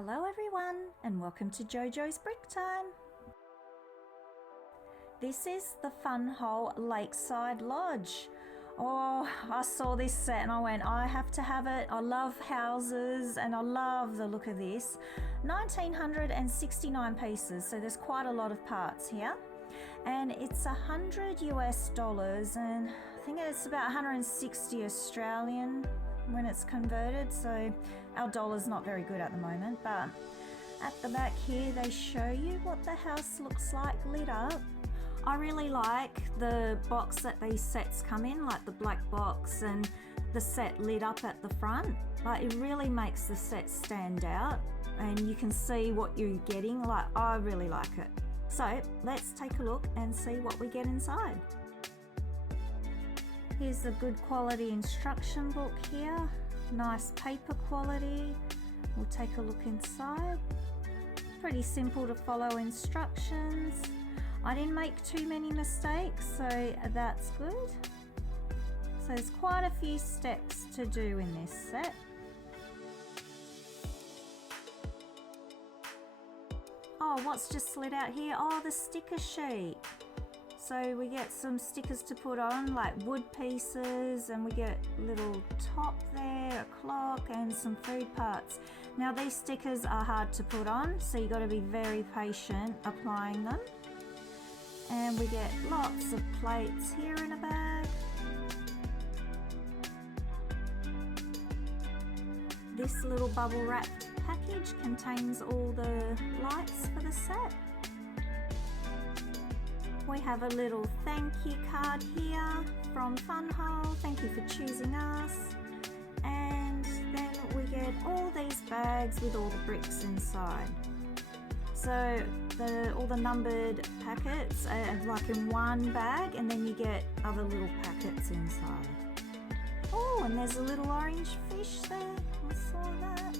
Hello everyone and welcome to JoJo's Brick Time. This is the Funwhole Lakeside Lodge. Oh, I saw this set and I went, I have to have it. I love houses and I love the look of this. 1969 pieces, so there's quite a lot of parts here. And it's $100 US and I think it's about 160 Australian when it's converted, so our dollar's not very good at the moment, but at the back here they show you what the house looks like lit up. I really like the box that these sets come in, like the black box and the set lit up at the front. Like, it really makes the set stand out and you can see what you're getting. Like, I really like it. So let's take a look and see what we get inside. Here's the good quality instruction book here, nice paper quality. We'll take a look inside. Pretty simple to follow instructions. I didn't make too many mistakes, so that's good. So there's quite a few steps to do in this set. Oh, what's just slid out here? Oh, the sticker sheet. So we get some stickers to put on, like wood pieces, and we get a little top there, a clock, and some food parts. Now these stickers are hard to put on, so you've got to be very patient applying them. And we get lots of plates here in a bag. This little bubble wrapped package contains all the lights for the set. We have a little thank you card here from Funwhole. Thank you for choosing us. And then we get all these bags with all the bricks inside. So all the numbered packets are like in one bag, and then you get other little packets inside. Oh, and there's a little orange fish there. I saw that.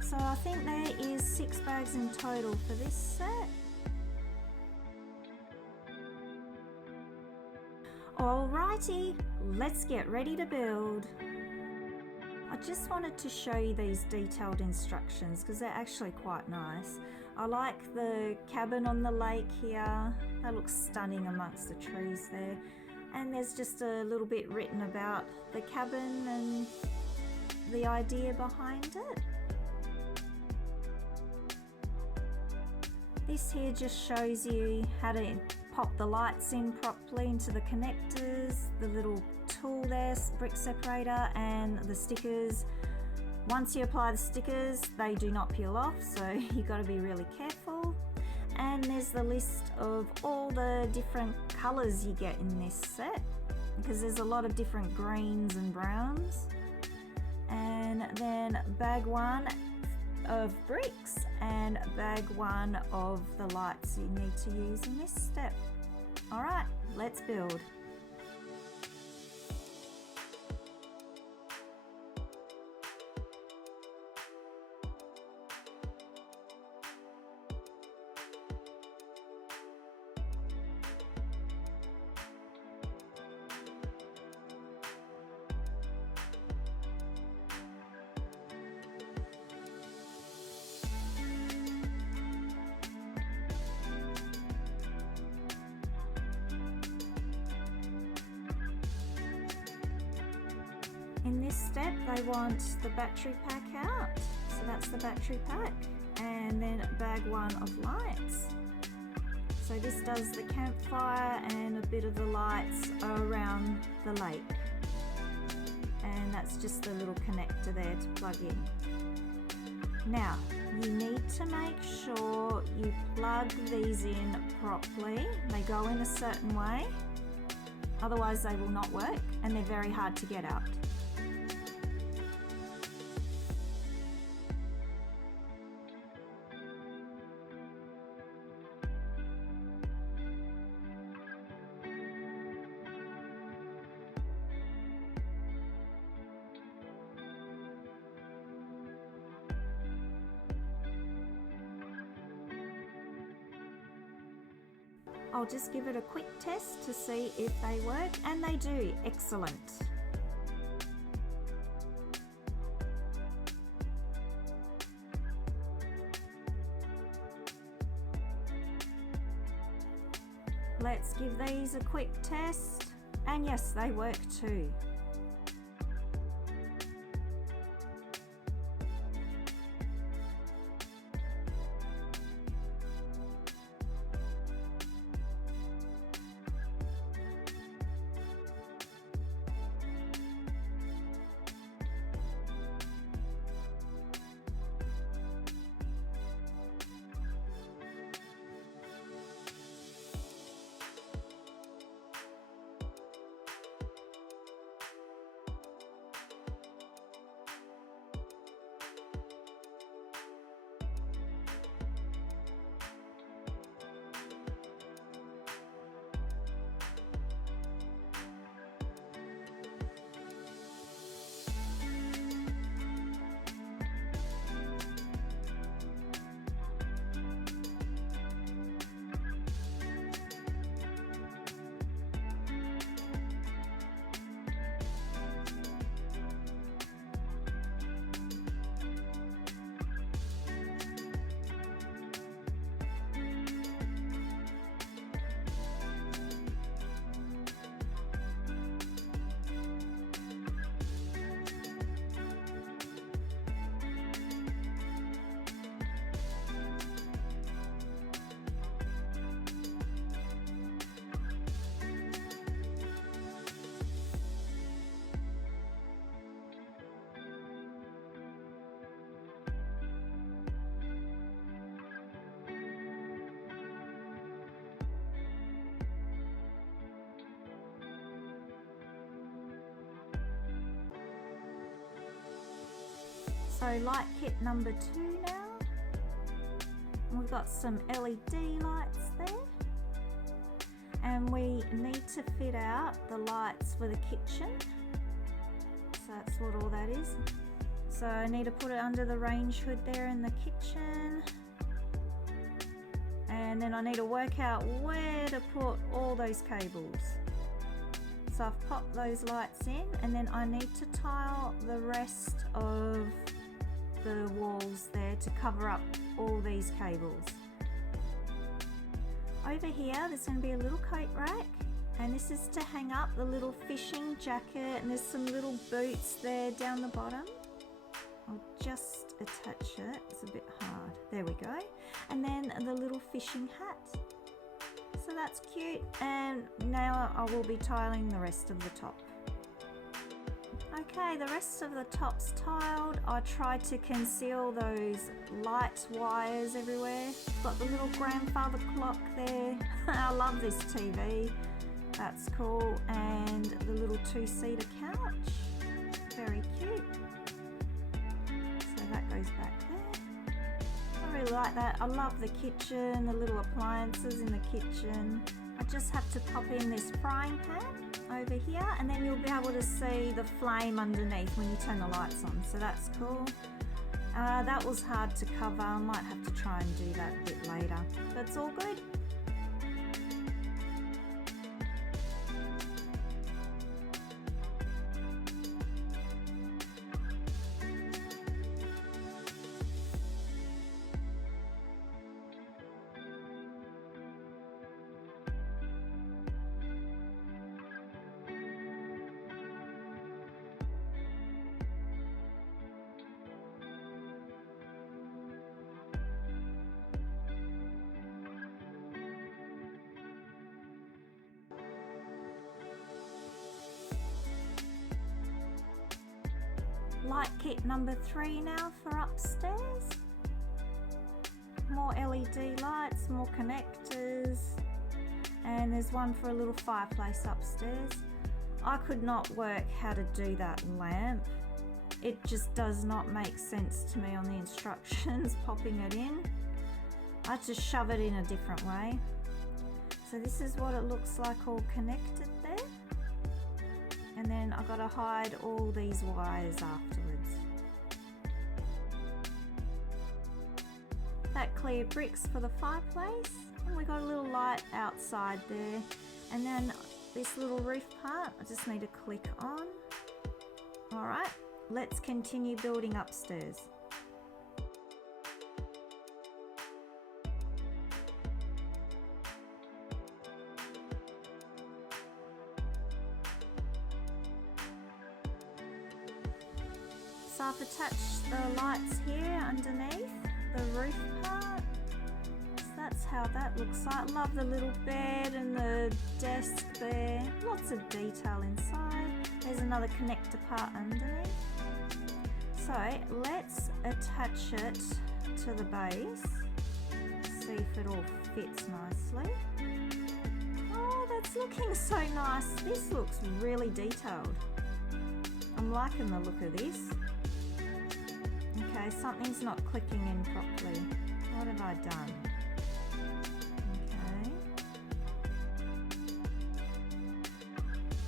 So I think there is 6 bags in total for this set. Alrighty, let's get ready to build. I just wanted to show you these detailed instructions because they're actually quite nice. I like the cabin on the lake here. That looks stunning amongst the trees there. And there's just a little bit written about the cabin and the idea behind it. This here just shows you how to pop the lights in properly into the connectors, the little tool there, brick separator, and the stickers. Once you apply the stickers, they do not peel off, so you got to be really careful. And there's the list of all the different colors you get in this set, because there's a lot of different greens and browns. And then bag 1 of bricks and bag 1 of the lights you need to use in this step. Alright, let's build. In this step, they want the battery pack out, so that's the battery pack, and then bag 1 of lights. So this does the campfire and a bit of the lights around the lake, and that's just a little connector there to plug in. Now, you need to make sure you plug these in properly. They go in a certain way, otherwise they will not work, and they're very hard to get out. I'll just give it a quick test to see if they work, and they do. Excellent. Let's give these a quick test. And yes, they work too. So light kit number 2 now. We've got some LED lights there. And we need to fit out the lights for the kitchen. So that's what all that is. So I need to put it under the range hood there in the kitchen. And then I need to work out where to put all those cables. So I've popped those lights in, and then I need to tile the rest of the walls there to cover up all these cables. Over here there's going to be a little coat rack, and this is to hang up the little fishing jacket, and there's some little boots there down the bottom. I'll just attach it, it's a bit hard. There we go. And then the little fishing hat. So that's cute, and now I will be tiling the rest of the top. Okay, the rest of the top's tiled. I tried to conceal those light wires everywhere. Got the little grandfather clock there. I love this TV. That's cool. And the little 2-seater couch. Very cute. So that goes back there. I really like that. I love the kitchen, the little appliances in the kitchen. I just have to pop in this frying pan over here, and then you'll be able to see the flame underneath when you turn the lights on, so that's cool. That was hard to cover. I might have to try and do that a bit later, but it's all good. Light kit number 3 now for upstairs. More LED lights, more connectors, and there's one for a little fireplace upstairs. I could not work how to do that lamp. It just does not make sense to me on the instructions, popping it in. I had to shove it in a different way. So this is what it looks like all connected there. And then I've got to hide all these wires afterwards. That clear bricks for the fireplace, and we got a little light outside there. And then this little roof part, I just need to click on. Alright, let's continue building upstairs. So I've attached the lights here underneath the roof part. So that's how that looks like. Love the little bed and the desk there. Lots of detail inside. There's another connector part underneath. So let's attach it to the base. See if it all fits nicely. Oh, that's looking so nice. This looks really detailed. I'm liking the look of this. Okay, something's not clicking in properly. What have I done? Okay.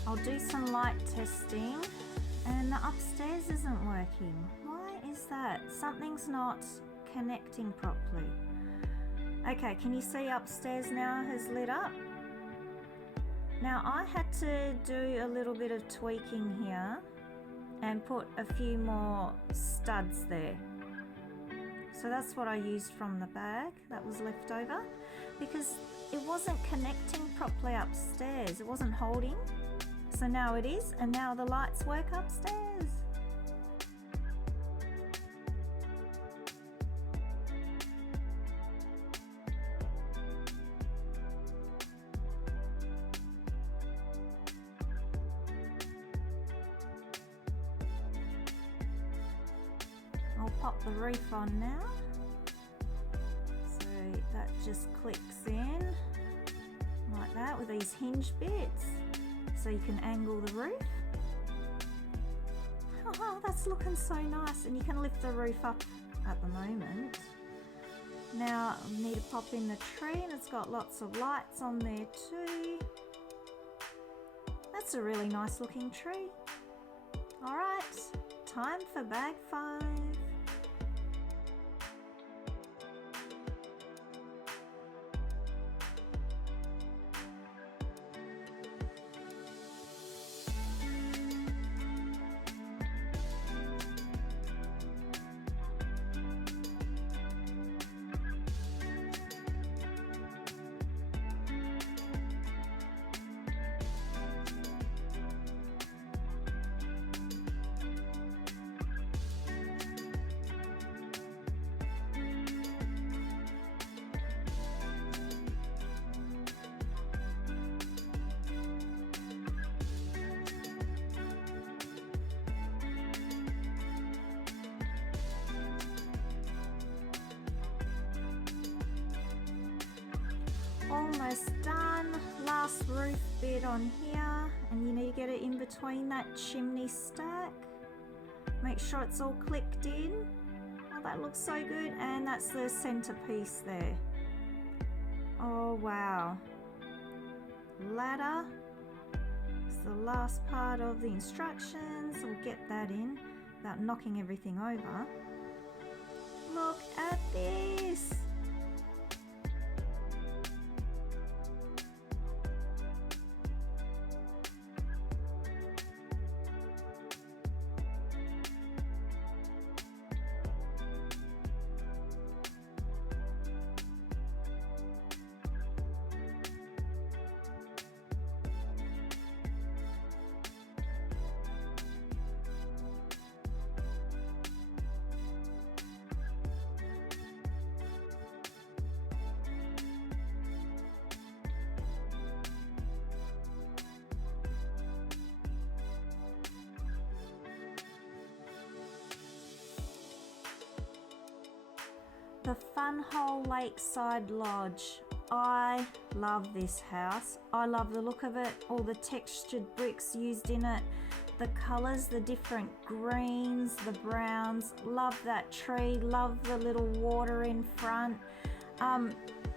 I'll do some light testing. And the upstairs isn't working. Why is that? Something's not connecting properly. Okay, can you see upstairs now has lit up? Now I had to do a little bit of tweaking here and put a few more studs there. So that's what I used from the bag that was left over, because it wasn't connecting properly upstairs. It wasn't holding. So now it is, and now the lights work upstairs. I'll pop the roof on now. So that just clicks in like that with these hinge bits. So you can angle the roof. Oh, that's looking so nice. And you can lift the roof up at the moment. Now I need to pop in the tree, and it's got lots of lights on there too. That's a really nice looking tree. All right, time for bag 5. Almost done. Last roof bit on here, and you need to get it in between that chimney stack. Make sure it's all clicked in. Oh, that looks so good. And that's the centerpiece there. Oh wow. Ladder. It's the last part of the instructions. We'll get that in without knocking everything over. Look at this. The Funwhole Lakeside Lodge. I love this house. I love the look of it, all the textured bricks used in it, the colours, the different greens, the browns. Love that tree, love the little water in front.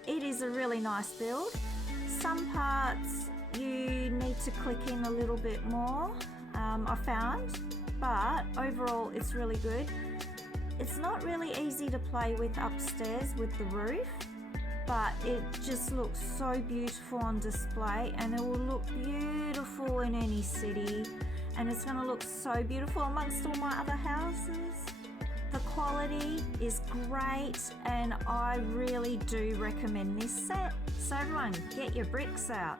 It is a really nice build. Some parts you need to click in a little bit more, I found, but overall it's really good. It's not really easy to play with upstairs with the roof, but it just looks so beautiful on display, and it will look beautiful in any city, and it's going to look so beautiful amongst all my other houses. The quality is great, and I really do recommend this set. So everyone, get your bricks out.